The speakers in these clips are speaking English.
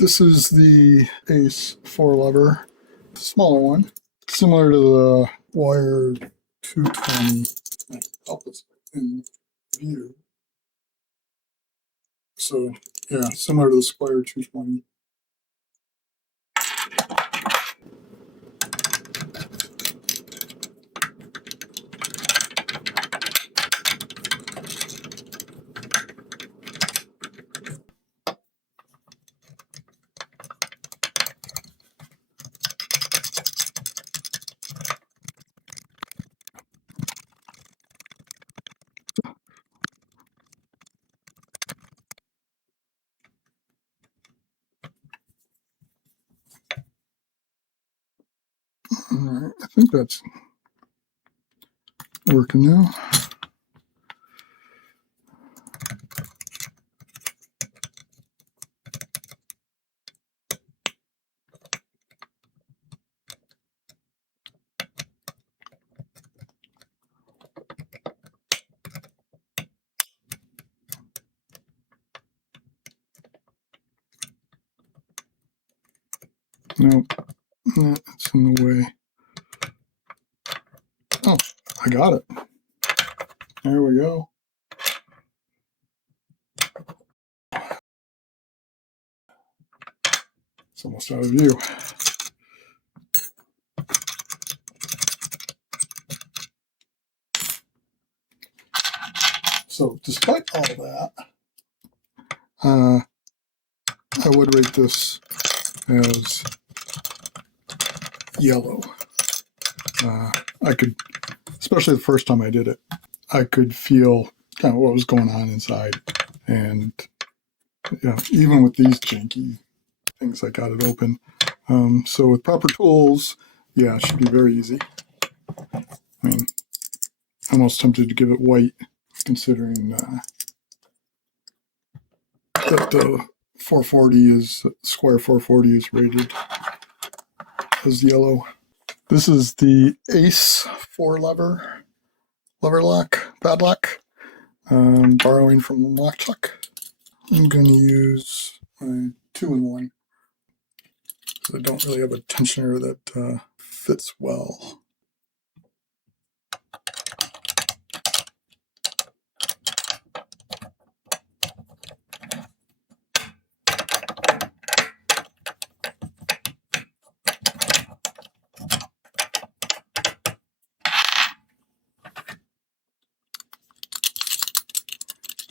This is the Ace 4-Lever, smaller one, similar to the wire 220. Help us in view. So yeah, similar to the Squire 220. All right, I think that's working now. Nope, that's in the way. Oh, I got it. There we go. It's almost out of view. So despite all that, I would rate this as yellow. I could, especially the first time I did it, I could feel kind of what was going on inside. And yeah, even with these janky things, I got it open. So with proper tools, yeah, it should be very easy. I mean, I'm almost tempted to give it white, considering that the 440 is, Squire 440 is rated as yellow. This is the Ace 4-Lever lever lock padlock, borrowing from the Lock Chuck. I'm going to use my 2-in-1 because I don't really have a tensioner that fits well.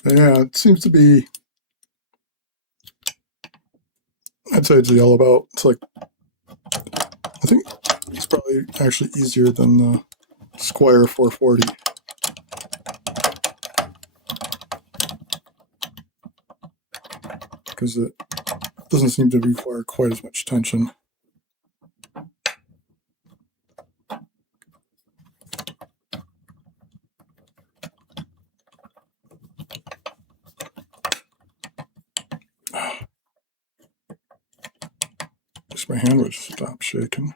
Yeah, it seems to be, I'd say it's a yellow belt. It's like, I think it's probably actually easier than the Squire 440. Because it doesn't seem to require quite as much tension. Wish my hand would stop shaking.